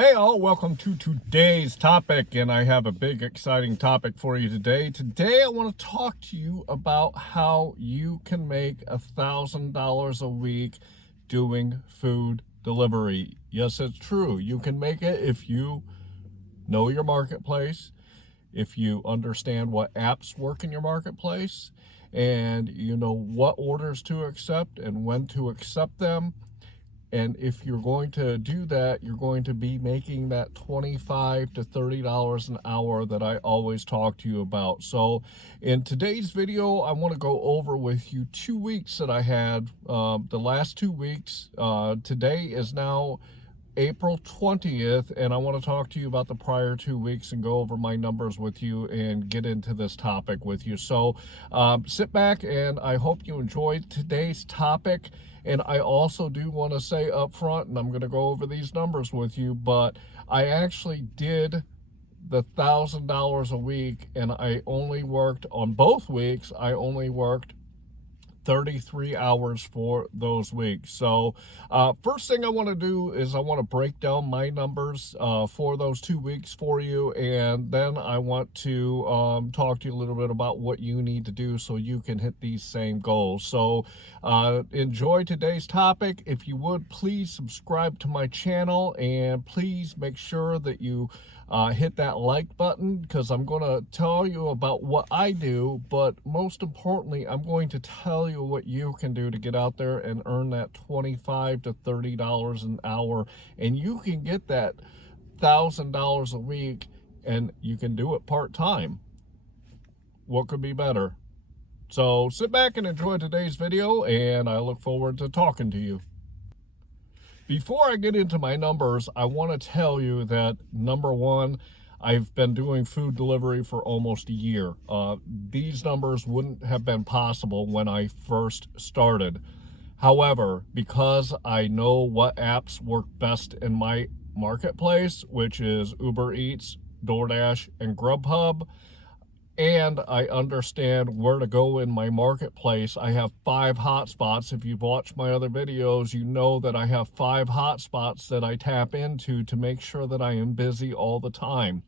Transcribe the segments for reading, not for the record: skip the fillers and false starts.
Hey all, welcome to today's topic, and I have a big exciting topic for you today. Today I want to talk to you about how you can make $1,000 a week doing food delivery. Yes, it's true. You can make it if you know your marketplace, if you understand what apps work in your marketplace, and you know what orders to accept and when to accept them. And if you're going to do that, you're going to be making that $25 to $30 an hour that I always talk to you about. So in today's video, I want to go over with you 2 weeks that I had, the last 2 weeks. Today is now April 20th, and I want to talk to you about the prior 2 weeks and go over my numbers with you and get into this topic with you. So sit back, and I hope you enjoyed today's topic. And I also do want to say up front, and I'm going to go over these numbers with you, but I actually did the $1,000 a week, and I only worked on both weeks. I only worked 33 hours for those weeks. So first thing I want to do is I want to break down my numbers for those 2 weeks for you, and then I want to talk to you a little bit about what you need to do so you can hit these same goals. So enjoy today's topic. If you would, please subscribe to my channel, and please make sure that you hit that like button, because I'm going to tell you about what I do, but most importantly, I'm going to tell you what you can do to get out there and earn that $25 to $30 an hour, and you can get that $1,000 a week, and you can do it part-time. What could be better? So sit back and enjoy today's video, and I look forward to talking to you. Before I get into my numbers, I want to tell you that, number one, I've been doing food delivery for almost a year. These numbers wouldn't have been possible when I first started. However, because I know what apps work best in my marketplace, which is Uber Eats, DoorDash, and GrubHub, and I understand where to go in my marketplace. I have 5 hotspots. If you've watched my other videos, you know that I have 5 hotspots that I tap into to make sure that I am busy all the time.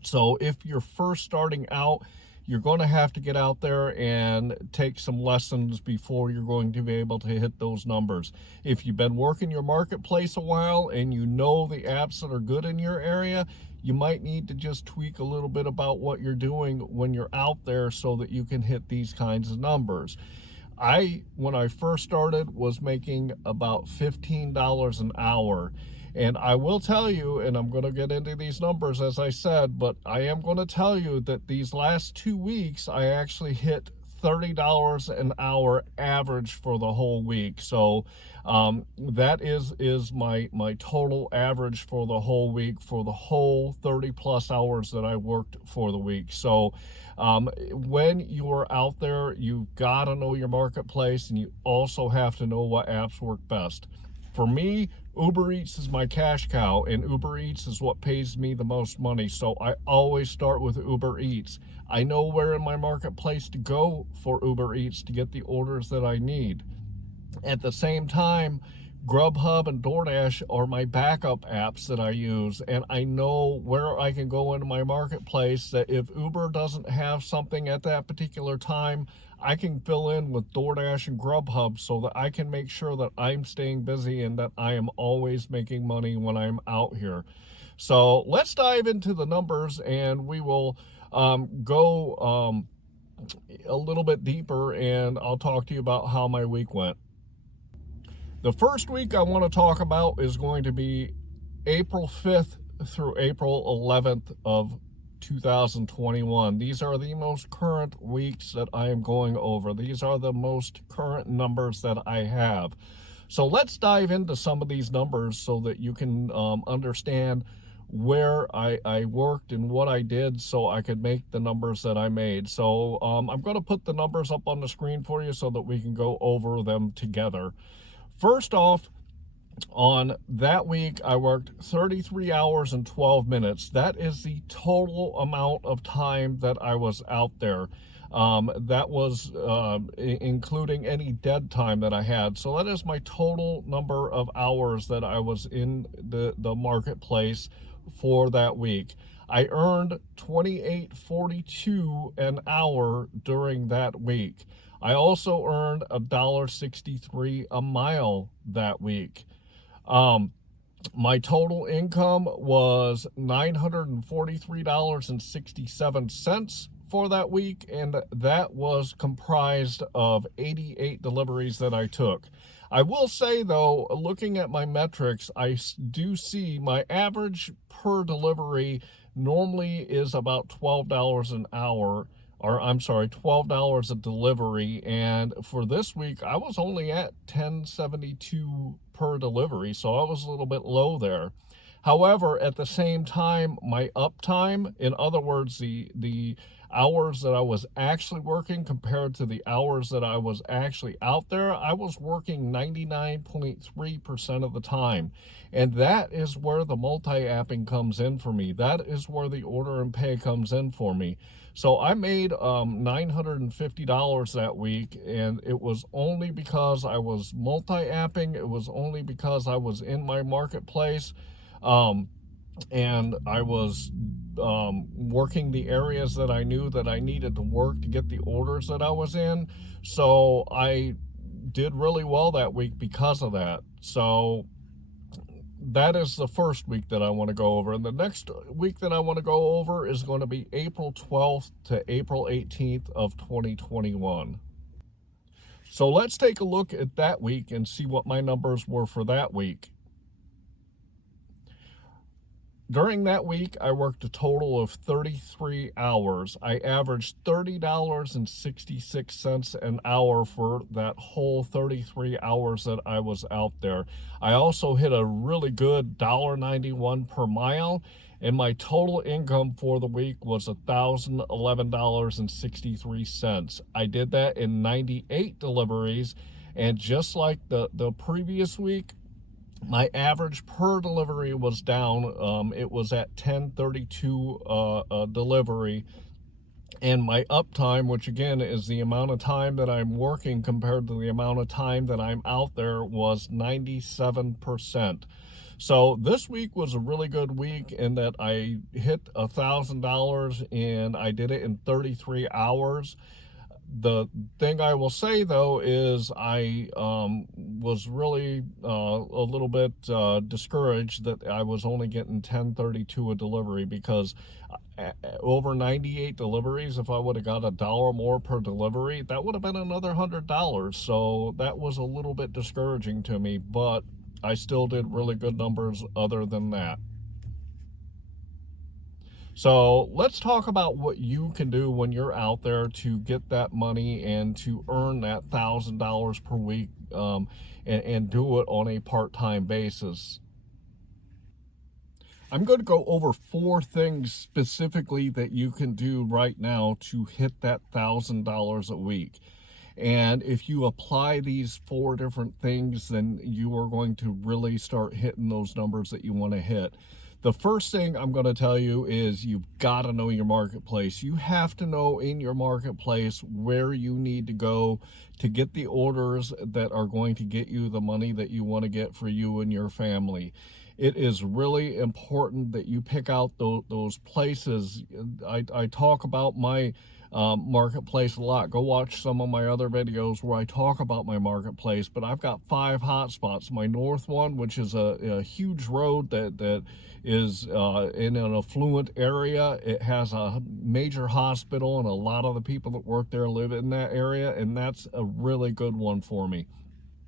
So if you're first starting out, you're going to have to get out there and take some lessons before you're going to be able to hit those numbers. If you've been working your marketplace a while and you know the apps that are good in your area, you might need to just tweak a little bit about what you're doing when you're out there so that you can hit these kinds of numbers. When I first started, was making about $15 an hour. And I will tell you, and I'm going to get into these numbers as I said, but I am going to tell you that these last 2 weeks, I actually hit $30 an hour average for the whole week. So that is my total average for the whole week, for the whole 30 plus hours that I worked for the week. So when you're out there, you've got to know your marketplace, and you also have to know what apps work best. For me, Uber Eats is my cash cow, and Uber Eats is what pays me the most money. So I always start with Uber Eats. I know where in my marketplace to go for Uber Eats to get the orders that I need. At the same time, GrubHub and DoorDash are my backup apps that I use, and I know where I can go into my marketplace that if Uber doesn't have something at that particular time, I can fill in with DoorDash and GrubHub so that I can make sure that I'm staying busy and that I am always making money when I'm out here. So let's dive into the numbers, and we will go a little bit deeper, and I'll talk to you about how my week went. The first week I want to talk about is going to be April 5th through April 11th of 2021. These are the most current weeks that I am going over. These are the most current numbers that I have. So let's dive into some of these numbers so that you can understand where I worked and what I did so I could make the numbers that I made. So I'm going to put the numbers up on the screen for you so that we can go over them together. First off, on that week, I worked 33 hours and 12 minutes. That is the total amount of time that I was out there. That was including any dead time that I had. So that is my total number of hours that I was in the marketplace for that week. I earned $28.42 an hour during that week. I also earned $1.63 a mile that week. My total income was $943.67 for that week, and that was comprised of 88 deliveries that I took. I will say, though, looking at my metrics, I do see my average per delivery normally is about $12 an hour, or I'm sorry, $12 a delivery. And for this week, I was only at $10.72 per delivery, so I was a little bit low there. However, at the same time, my uptime, in other words, the hours that I was actually working compared to the hours that I was actually out there, I was working 99.3% of the time. And that is where the multi-apping comes in for me. That is where the order and pay comes in for me. So I made $950 that week, and it was only because I was multi-apping. It was only because I was in my marketplace. And I was working the areas that I knew that I needed to work to get the orders that I was in. So I did really well that week because of that. So that is the first week that I want to go over. And the next week that I want to go over is going to be April 12th to April 18th of 2021. So let's take a look at that week and see what my numbers were for that week. During that week, I worked a total of 33 hours. I averaged $30.66 an hour for that whole 33 hours that I was out there. I also hit a really good $1.91 per mile, and my total income for the week was $1,011.63. I did that in 98 deliveries, and just like the previous week, my average per delivery was down. It was at 10:32 a delivery. And my uptime, which again is the amount of time that I'm working compared to the amount of time that I'm out there, was 97%. So this week was a really good week in that I hit $1,000 and I did it in 33 hours. The thing I will say, though, is I was really a little bit discouraged that I was only getting 10.32 a delivery, because over 98 deliveries, if I would have got $1 more per delivery, that would have been another $100. So that was a little bit discouraging to me, but I still did really good numbers other than that. So let's talk about what you can do when you're out there to get that money and to earn that $1,000 per week, and do it on a part-time basis. I'm going to go over 4 things specifically that you can do right now to hit that $1,000 a week. And if you apply these 4 different things, then you are going to really start hitting those numbers that you want to hit. The first thing I'm going to tell you is you've got to know your marketplace. You have to know in your marketplace where you need to go to get the orders that are going to get you the money that you want to get for you and your family. It is really important that you pick out those places. I talk about my marketplace a lot. Go watch some of my other videos where I talk about my marketplace, but I've got 5 hotspots. My north one, which is a huge road that is in an affluent area. It has a major hospital, and a lot of the people that work there live in that area, and that's a really good one for me.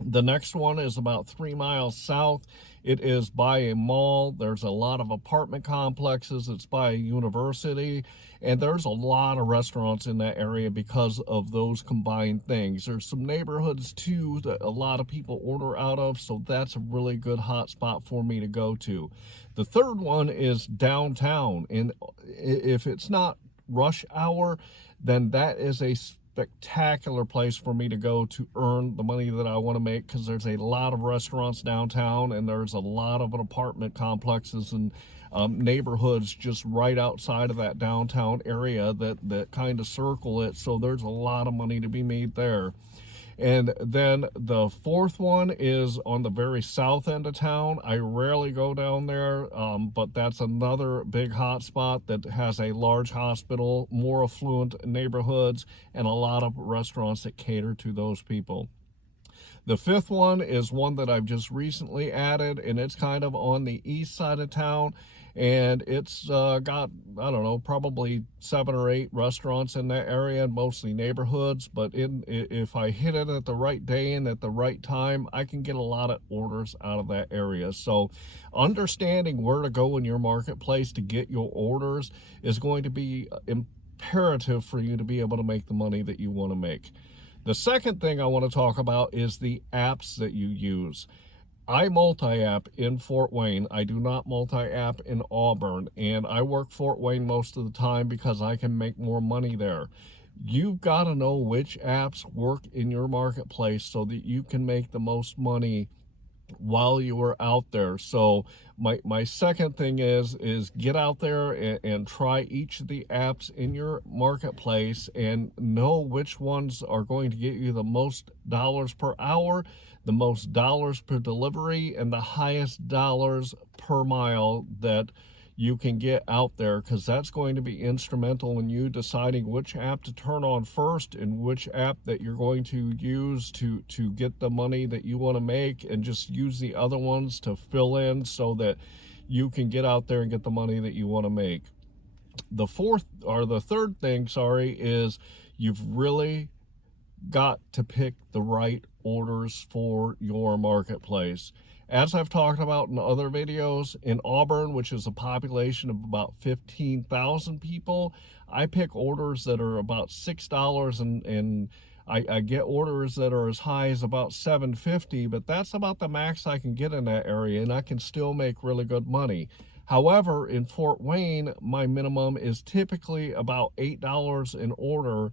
The next one is about 3 miles south. It is by a mall. There's a lot of apartment complexes. It's by a university, and there's a lot of restaurants in that area because of those combined things. There's some neighborhoods too that a lot of people order out of, so that's a really good hot spot for me to go to. The third one is downtown, and if it's not rush hour, then that is a spectacular place for me to go to earn the money that I want to make, because there's a lot of restaurants downtown, and there's a lot of apartment complexes and neighborhoods just right outside of that downtown area that kind of circle it. So there's a lot of money to be made there. And then the fourth one is on the very south end of town. I rarely go down there, but that's another big hot spot that has a large hospital, more affluent neighborhoods, and a lot of restaurants that cater to those people. The fifth one is one that I've just recently added, and it's kind of on the east side of town, and it's got, I don't know, probably 7 or 8 restaurants in that area, mostly neighborhoods. But if I hit it at the right day and at the right time, I can get a lot of orders out of that area. So understanding where to go in your marketplace to get your orders is going to be imperative for you to be able to make the money that you want to make. The second thing I want to talk about is the apps that you use. I multi-app in Fort Wayne. I do not multi-app in Auburn, and I work Fort Wayne most of the time because I can make more money there. You've got to know which apps work in your marketplace so that you can make the most money while you are out there. So my second thing is get out there and try each of the apps in your marketplace and know which ones are going to get you the most dollars per hour, the most dollars per delivery, and the highest dollars per mile that you can get out there, because that's going to be instrumental in you deciding which app to turn on first and which app that you're going to use to get the money that you want to make, and just use the other ones to fill in so that you can get out there and get the money that you want to make. The third thing, is you've really got to pick the right orders for your marketplace. As I've talked about in other videos, in Auburn, which is a population of about 15,000 people, I pick orders that are about $6, and I get orders that are as high as about $7.50, but that's about the max I can get in that area, and I can still make really good money. However, in Fort Wayne, my minimum is typically about $8 an order.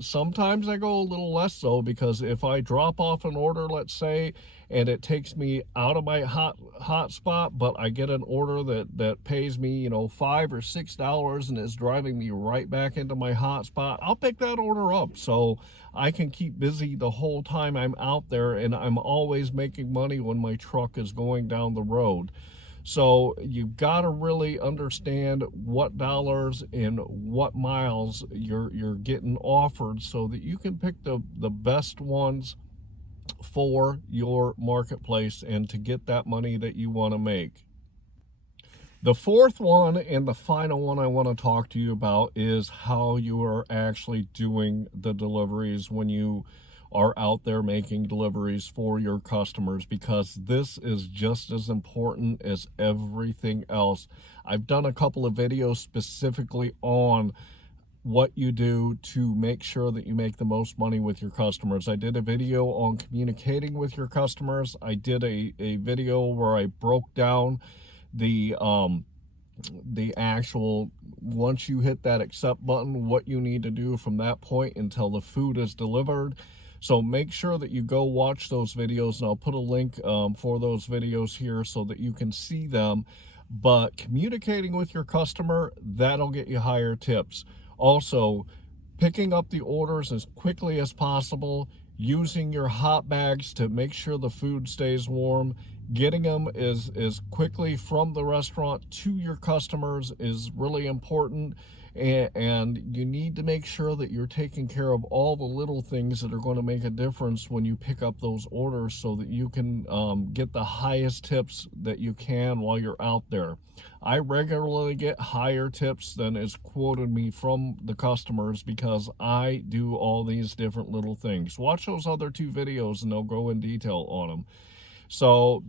Sometimes I go a little less so, because if I drop off an order, let's say, and it takes me out of my hot spot, but I get an order that pays me, $5 or $6 and is driving me right back into my hot spot, I'll pick that order up so I can keep busy the whole time I'm out there, and I'm always making money when my truck is going down the road. So you've got to really understand what dollars and what miles you're getting offered so that you can pick the best ones for your marketplace and to get that money that you want to make. The fourth one and the final one I want to talk to you about is how you are actually doing the deliveries when you are out there making deliveries for your customers, because this is just as important as everything else. I've done a couple of videos specifically on what you do to make sure that you make the most money with your customers. I did a video on communicating with your customers. I did a video where I broke down the actual, once you hit that accept button, what you need to do from that point until the food is delivered. So make sure that you go watch those videos, and I'll put a link for those videos here so that you can see them. But communicating with your customer, that'll get you higher tips. Also, picking up the orders as quickly as possible, using your hot bags to make sure the food stays warm, getting them as quickly from the restaurant to your customers is really important. And you need to make sure that you're taking care of all the little things that are going to make a difference when you pick up those orders so that you can get the highest tips that you can while you're out there. I regularly get higher tips than is quoted me from the customers because I do all these different little things. Watch those other 2 videos and they'll go in detail on them. So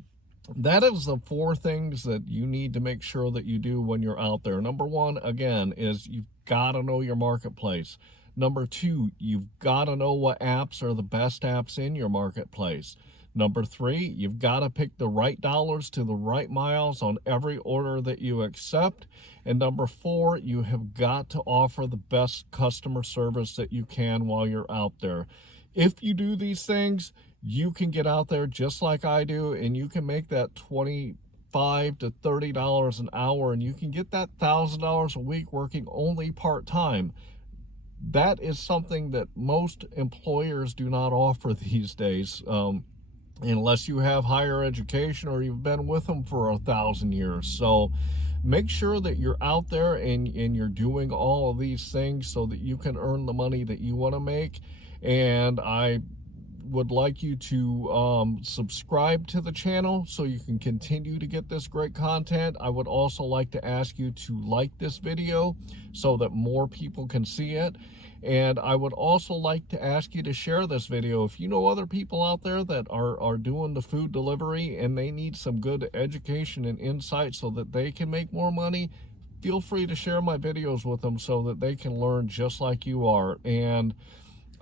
that is the 4 things that you need to make sure that you do when you're out there. Number 1, again, is you've got to know your marketplace. Number 2, you've got to know what apps are the best apps in your marketplace. Number 3, you've got to pick the right dollars to the right miles on every order that you accept. And number 4, you have got to offer the best customer service that you can while you're out there. If you do these things, you can get out there just like I do, and you can make that $25 to $30 an hour, and you can get that $1,000 a week working only part-time. That is something that most employers do not offer these days, unless you have higher education or you've been with them for 1,000 years. So make sure that you're out there and you're doing all of these things so that you can earn the money that you want to make. And I would like you to subscribe to the channel so you can continue to get this great content. I would also like to ask you to like this video so that more people can see it. And I would also like to ask you to share this video. If you know other people out there that are doing the food delivery and they need some good education and insight so that they can make more money, feel free to share my videos with them so that they can learn just like you are. And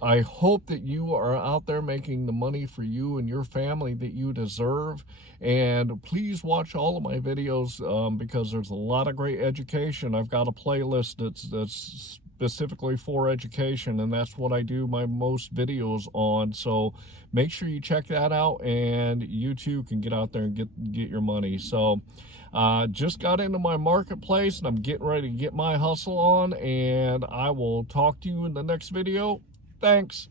I hope that you are out there making the money for you and your family that you deserve. And please watch all of my videos because there's a lot of great education. I've got a playlist that's specifically for education, and that's what I do my most videos on. So make sure you check that out, and you too can get out there and get your money. So just got into my marketplace, and I'm getting ready to get my hustle on, and I will talk to you in the next video. Thanks.